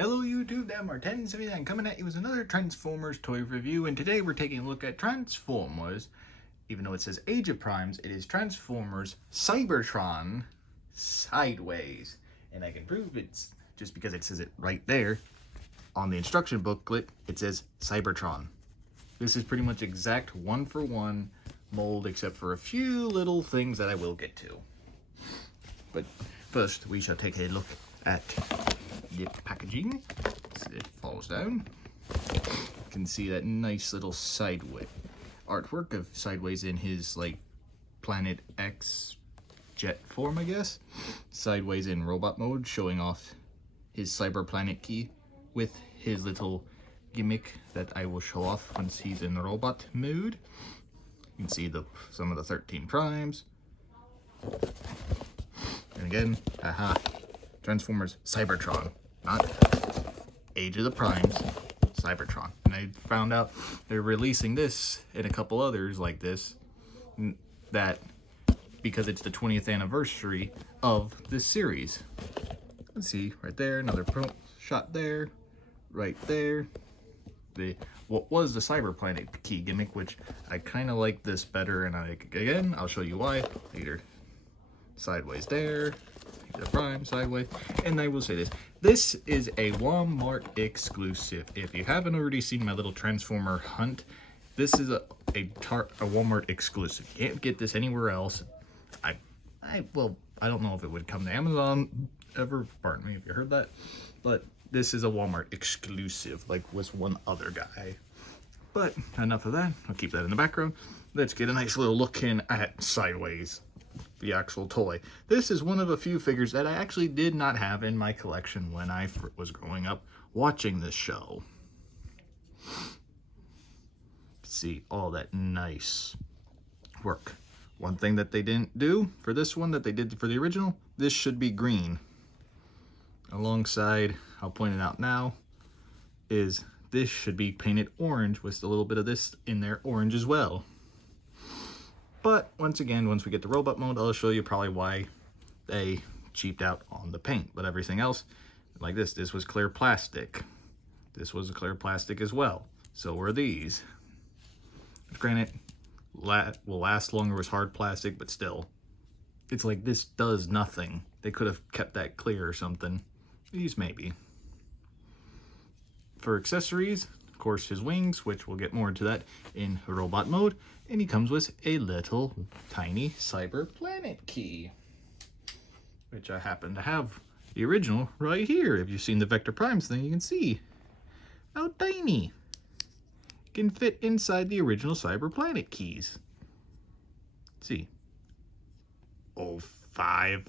Hello YouTube, that Martin79 coming at you with another Transformers toy review, and today we're taking a look at Transformers. Even though it says Age of Primes, it is Transformers Cybertron Sideways. And I can prove it's just because it says it right there on the instruction booklet, it says Cybertron. This is pretty much exact one-for-one mold except for a few little things that I will get to. But first we shall take a look at the packaging. So it falls down. You can see that nice little sideways artwork of Sideways in his like Planet X jet form, I guess. Sideways in robot mode, showing off his cyber planet key with his little gimmick that I will show off once he's in robot mode. You can see some of the 13 primes. And again, haha, Transformers Cybertron, not Age of the Primes, Cybertron. And I found out they're releasing this and a couple others like this, that because it's the 20th anniversary of this series. Let's see, right there, another shot there, right there. What was the Cyber Planet key gimmick, which I kind of like this better, and again, I'll show you why later. Sideways there, the Prime, Sideways, and I will say this is a Walmart exclusive. If you haven't already seen my little Transformer hunt, this is a Walmart exclusive. You can't get this anywhere else. Well, I don't know if it would come to Amazon ever, pardon me if you heard that, but this is a Walmart exclusive, like with one other guy. But enough of that, I'll keep that in the background. Let's get a nice little look in at Sideways, the actual toy. This is one of a few figures that I actually did not have in my collection when I was growing up watching this show. See all that nice work. One thing that they didn't do for this one that they did for the original, this should be green. Alongside, I'll point it out now, is this should be painted orange with a little bit of this in there, orange as well. But once again, once we get the robot mode, I'll show you probably why they cheaped out on the paint. But everything else, like this was clear plastic. This was a clear plastic as well. So were these. Granted, will last longer with hard plastic, but still, it's like this does nothing. They could have kept that clear or something. These maybe. For accessories, of course, his wings, which we'll get more into that in robot mode, and he comes with a little tiny Cyber Planet key, which I happen to have the original right here. If you've seen the Vector Primes thing, you can see how tiny it can fit inside the original Cyber Planet keys. Let's see, 05,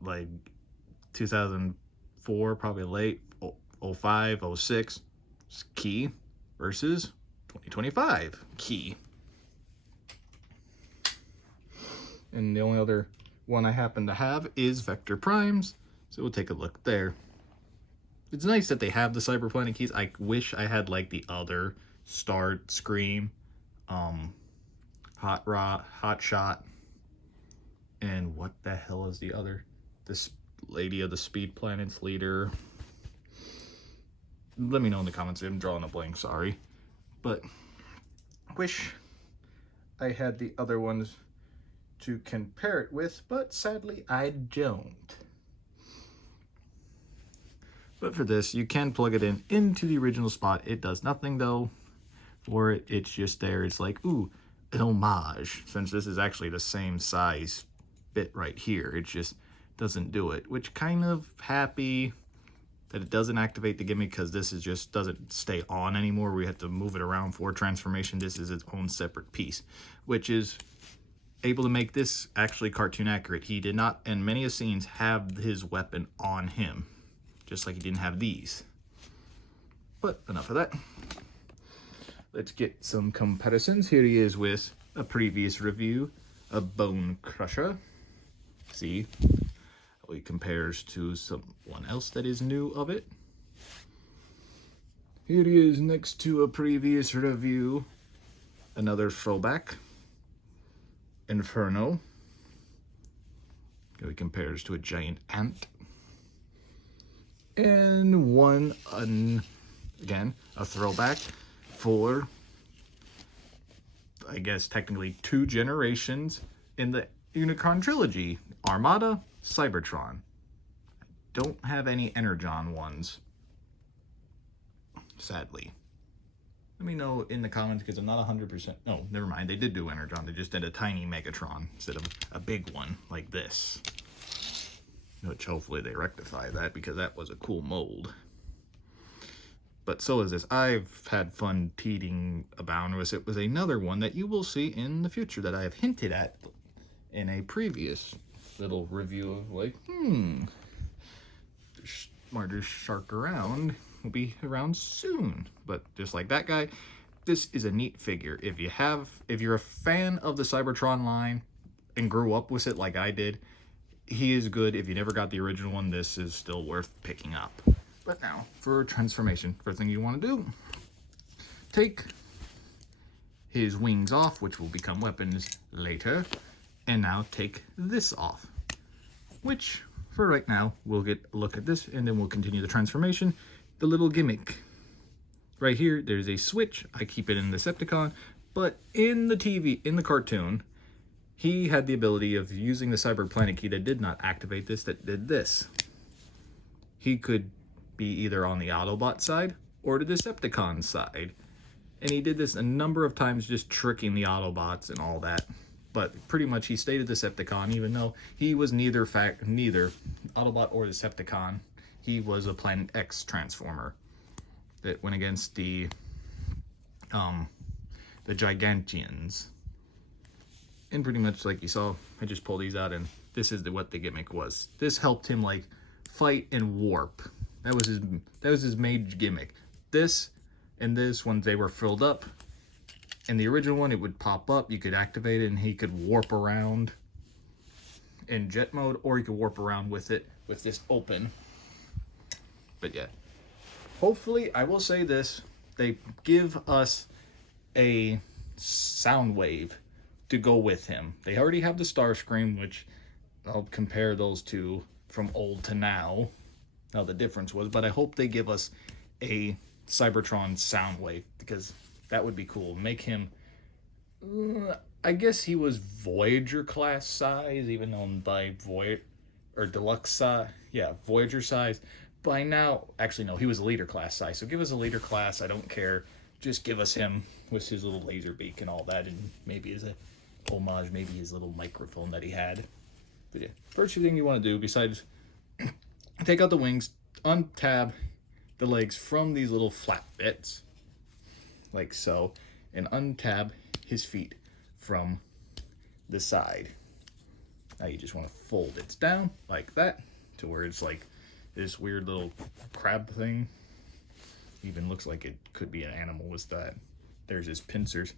like 2004, probably late 05, 06 key versus 2025 key. And the only other one I happen to have is Vector Primes, so we'll take a look there. It's nice that they have the Cyber Planet keys. I wish I had like the other Start, Scream, Hot Shot, and what the hell is the other? This lady of the Speed Planet's leader. Let me know in the comments. I'm drawing a blank, sorry. But I wish I had the other ones to compare it with, but sadly I don't. But for this, you can plug it into the original spot. It does nothing though for it. It's just there. It's like, ooh, an homage. Since this is actually the same size bit right here, it just doesn't do it, which kind of happy that it doesn't activate the gimmick, because this is just doesn't stay on anymore. We have to move it around for transformation. This is its own separate piece, which is able to make this actually cartoon accurate. He did not, in many scenes, have his weapon on him, just like he didn't have these. But enough of that. Let's get some comparisons. Here he is with a previous review of Bone Crusher. See how he compares to someone else that is new of it. Here he is next to a previous review, another throwback, Inferno. He compares to a giant ant. And one, again, a throwback for, I guess, technically 2 generations in the Unicron trilogy. Armada, Cybertron. Don't have any Energon ones, sadly. Let me know in the comments, because I'm not 100%. No, never mind. They did do Energon. They just did a tiny Megatron instead of a big one like this. Which hopefully they rectify that, because that was a cool mold. But so is this. I've had fun teasing about this. It was another one that you will see in the future that I have hinted at in a previous little review of, like, the smartest shark around will be around soon. But just like that guy, this is a neat figure. If you're a fan of the Cybertron line and grew up with it like I did, he is good. If you never got the original one, this is still worth picking up. But now, for transformation, first thing you want to do, take his wings off, which will become weapons later, and now take this off, which, for right now, we'll get a look at this, and then we'll continue the transformation. The little gimmick. Right here, there's a switch. I keep it in the Decepticon, but in the cartoon, he had the ability of using the Cyber Planet key that did not activate this, that did this. He could be either on the Autobot side or the Decepticon side. And he did this a number of times, just tricking the Autobots and all that. But pretty much he stayed a Decepticon, even though he was neither Autobot or Decepticon. He was a Planet X Transformer that went against the Gigantians. And pretty much like you saw, I just pulled these out, and this is what the gimmick was. This helped him, like, fight and warp. That was his major gimmick. This and this, when they were filled up, in the original one, it would pop up. You could activate it, and he could warp around in jet mode, or you could warp around with it with this open. But yeah, hopefully, I will say this: they give us a sound wave to go with him. They already have the Starscream, which I'll compare those two from old to now, how the difference was, but I hope they give us a Cybertron sound wave, because that would be cool. Make him, I guess he was Voyager class size, even though by Voyager, or deluxe size, yeah, Voyager size. By now, actually no, he was a leader class size, so give us a leader class, I don't care. Just give us him with his little laser beak and all that, and maybe as a homage, maybe his little microphone that he had. But yeah, first thing you want to do, besides take out the wings, untab the legs from these little flat bits, like so, and untab his feet from the side. Now you just want to fold it down like that, to where it's like this weird little crab thing. Even looks like it could be an animal with that. There's his pincers.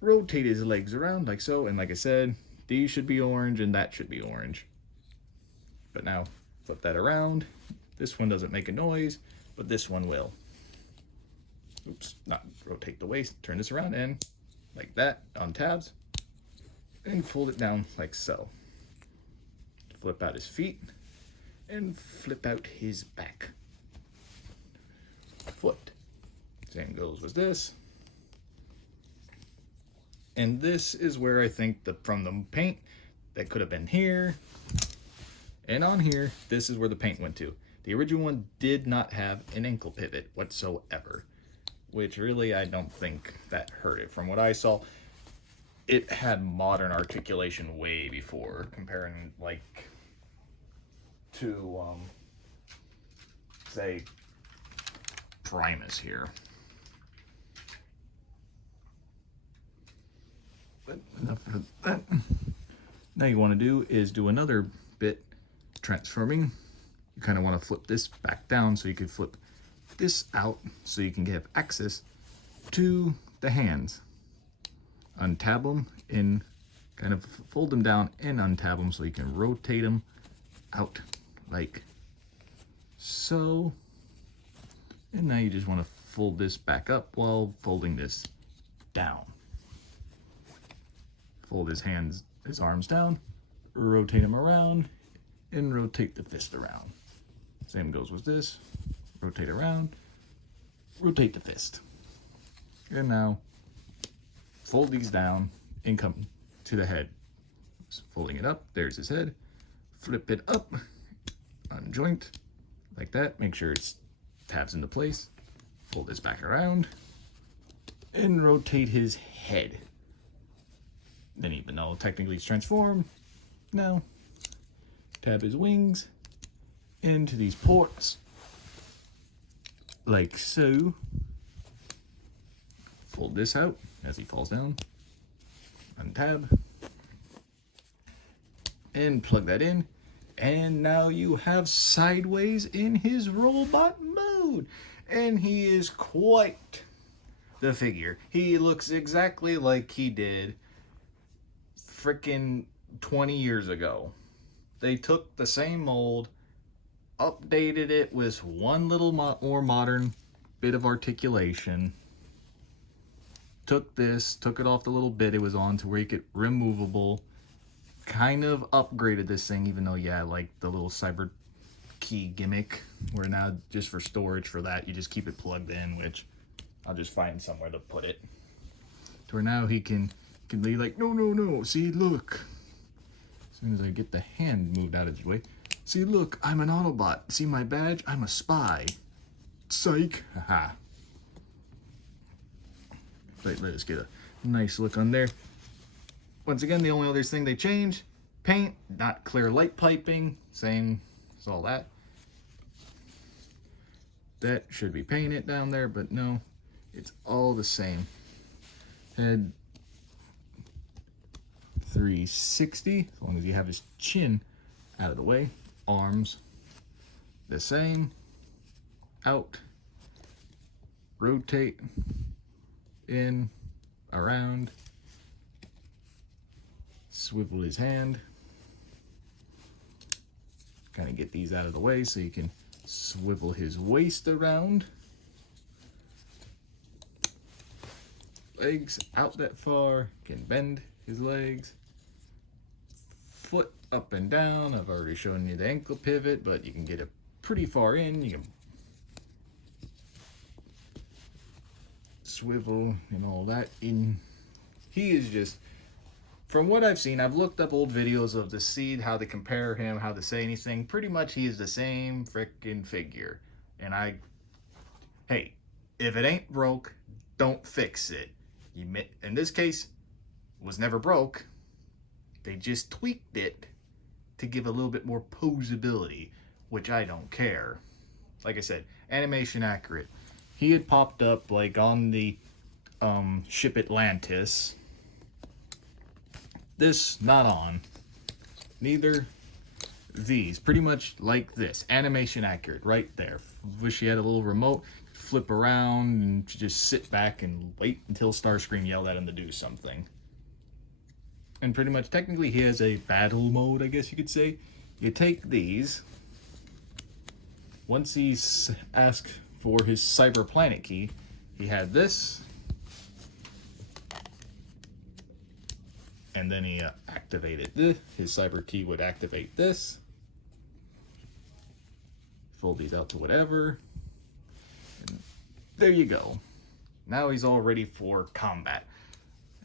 Rotate his legs around like so, and like I said, these should be orange and that should be orange. But now, flip that around. This one doesn't make a noise, but this one will. Oops, not rotate the waist. Turn this around and like that on tabs, and fold it down like so. Flip out his feet and flip out his back foot. Same goes with this. And this is where I think from the paint that could have been here and on here, this is where the paint went to. The original one did not have an ankle pivot whatsoever, which really I don't think that hurt it. From what I saw, it had modern articulation way before, comparing like to say Primus here. But enough of that. Now you want to do is do another bit transforming. You kind of want to flip this back down, so you can flip this out so you can get access to the hands. Untab them and kind of fold them down and untab them so you can rotate them out like so. And now you just want to fold this back up while folding this down. Fold his arms down, rotate him around, and rotate the fist around. Same goes with this. Rotate around, rotate the fist. And now fold these down and come to the head. So folding it up, there's his head. Flip it up, unjoint, like that. Make sure it's tabs into place. Fold this back around and rotate his head. Then even though technically it's transformed, now tab his wings into these ports, like so. Fold this out as he falls down, untab, and plug that in. And now you have Sideways in his robot mode. And he is quite the figure. He looks exactly like he did frickin' 20 years ago. They took the same mold, updated it with one little more modern bit of articulation. Took it off the little bit it was on to make it removable. Kind of upgraded this thing, even though, yeah, like the little cyber key gimmick, where now just for storage for that, you just keep it plugged in, which I'll just find somewhere to put it. To where now he can be like, no, see, look. As soon as I get the hand moved out of his way. See, look, I'm an Autobot. See my badge? I'm a spy. Psych. Haha. Let us get a nice look on there. Once again, the only other thing they changed, paint, not clear light piping, same as all that. That should be painted down there, but no, it's all the same. Head 360, as long as you have his chin out of the way. Arms, the same. Out, rotate, in, around, swivel his hand. Kind of get these out of the way so you can swivel his waist around. Legs out that far, can bend his legs. Foot up and down. I've already shown you the ankle pivot, but you can get it pretty far in. You can swivel and all that in. He is just, from what I've seen, I've looked up old videos of the Seed, how they compare him, how they say anything. Pretty much he is the same freaking figure. And hey, if it ain't broke, don't fix it. In this case, was never broke. They just tweaked it to give a little bit more posability, which I don't care. Like I said, animation accurate. He had popped up like on the ship Atlantis. This not on. Neither these. Pretty much like this. Animation accurate right there. Wish he had a little remote. Flip around and just sit back and wait until Starscream yelled at him to do something. And pretty much technically he has a battle mode, I guess you could say. You take these. Once he's asked for his Cyber Planet key, he had this. And then he activated this. His Cyber key would activate this. Fold these out to whatever. And there you go. Now he's all ready for combat.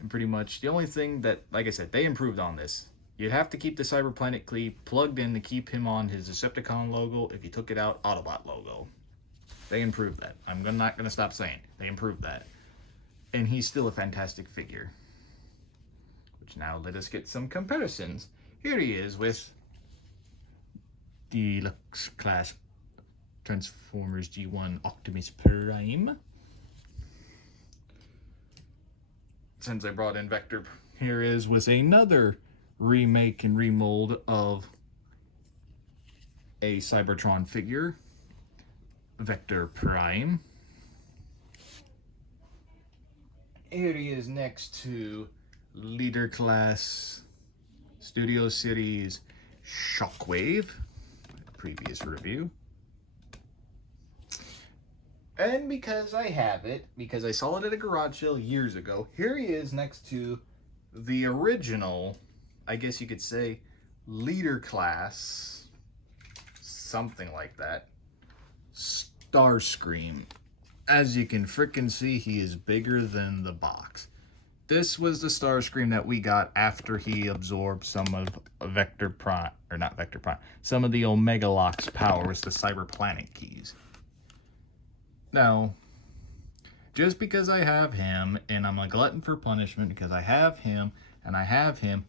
And pretty much the only thing that, like I said, they improved on this. You'd have to keep the Cyber Planet key plugged in to keep him on his Decepticon logo. If you took it out, Autobot logo. They improved that. I'm not going to stop saying. They improved that. And he's still a fantastic figure. Which now let us get some comparisons. Here he is with Deluxe Class Transformers G1 Optimus Prime. Since I brought in Vector, here is with another remake and remold of a Cybertron figure, Vector Prime. Here he is next to Leader Class Studio Series Shockwave, previous review. And because I have it, because I saw it at a garage sale years ago, here he is next to the original, I guess you could say, Leader Class, something like that. Starscream. As you can frickin' see, he is bigger than the box. This was the Starscream that we got after he absorbed some of Vector Prime, or not Vector Prime, some of the Omega Lock's powers, the Cyber Planet keys. Now, just because I have him, and I'm a glutton for punishment because I have him, and I have him,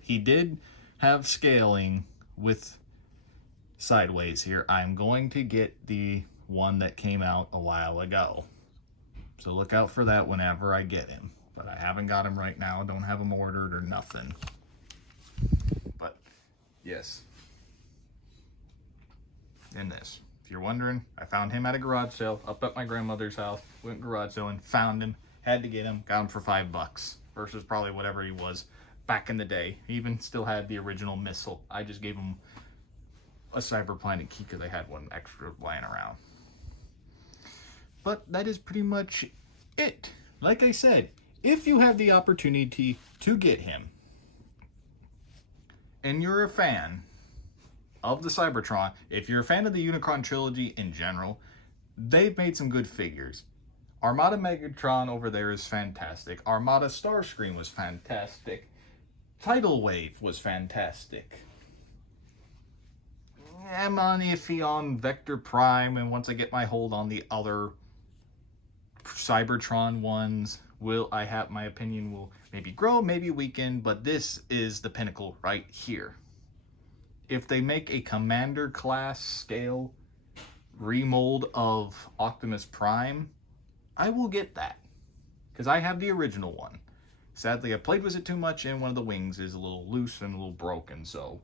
he did have scaling with Sideways here. I'm going to get the one that came out a while ago. So look out for that whenever I get him. But I haven't got him right now. Don't have him ordered or nothing. But, yes. In this. If you're wondering, I found him at a garage sale up at my grandmother's house. Went garage selling, found him, had to get him, got him for $5 versus probably whatever he was back in the day. He even still had the original missile. I just gave him a Cyber Planet key because I had one extra lying around. But that is pretty much it. Like I said, if you have the opportunity to get him, and you're a fan of the Cybertron, if you're a fan of the Unicron trilogy in general, they've made some good figures. Armada Megatron over there is fantastic. Armada Starscream was fantastic. Tidal Wave was fantastic. I'm on iffy on Vector Prime, and once I get my hold on the other Cybertron ones, my opinion will maybe grow, maybe weaken, but this is the pinnacle right here. If they make a Commander class scale remold of Optimus Prime, I will get that, because I have the original one. Sadly, I played with it too much, and one of the wings is a little loose and a little broken, so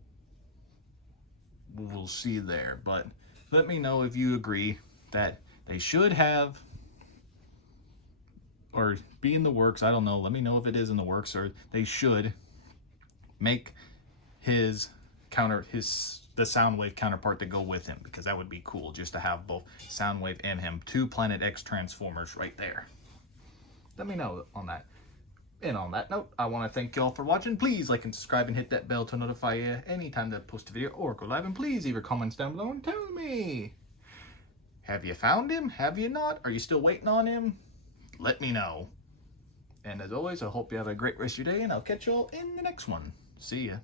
we'll see there. But let me know if you agree that they should have, or be in the works, I don't know, let me know if it is in the works, or they should make the Soundwave counterpart to go with him, because that would be cool, just to have both Soundwave and him, two Planet X Transformers right there. Let me know on that. And on that note, I want to thank y'all for watching. Please like and subscribe and hit that bell to notify you anytime that I post a video or go live. And please leave your comments down below and tell me, have you found him? Have you not? Are you still waiting on him? Let me know. And as always, I hope you have a great rest of your day, and I'll catch y'all in the next one. See ya.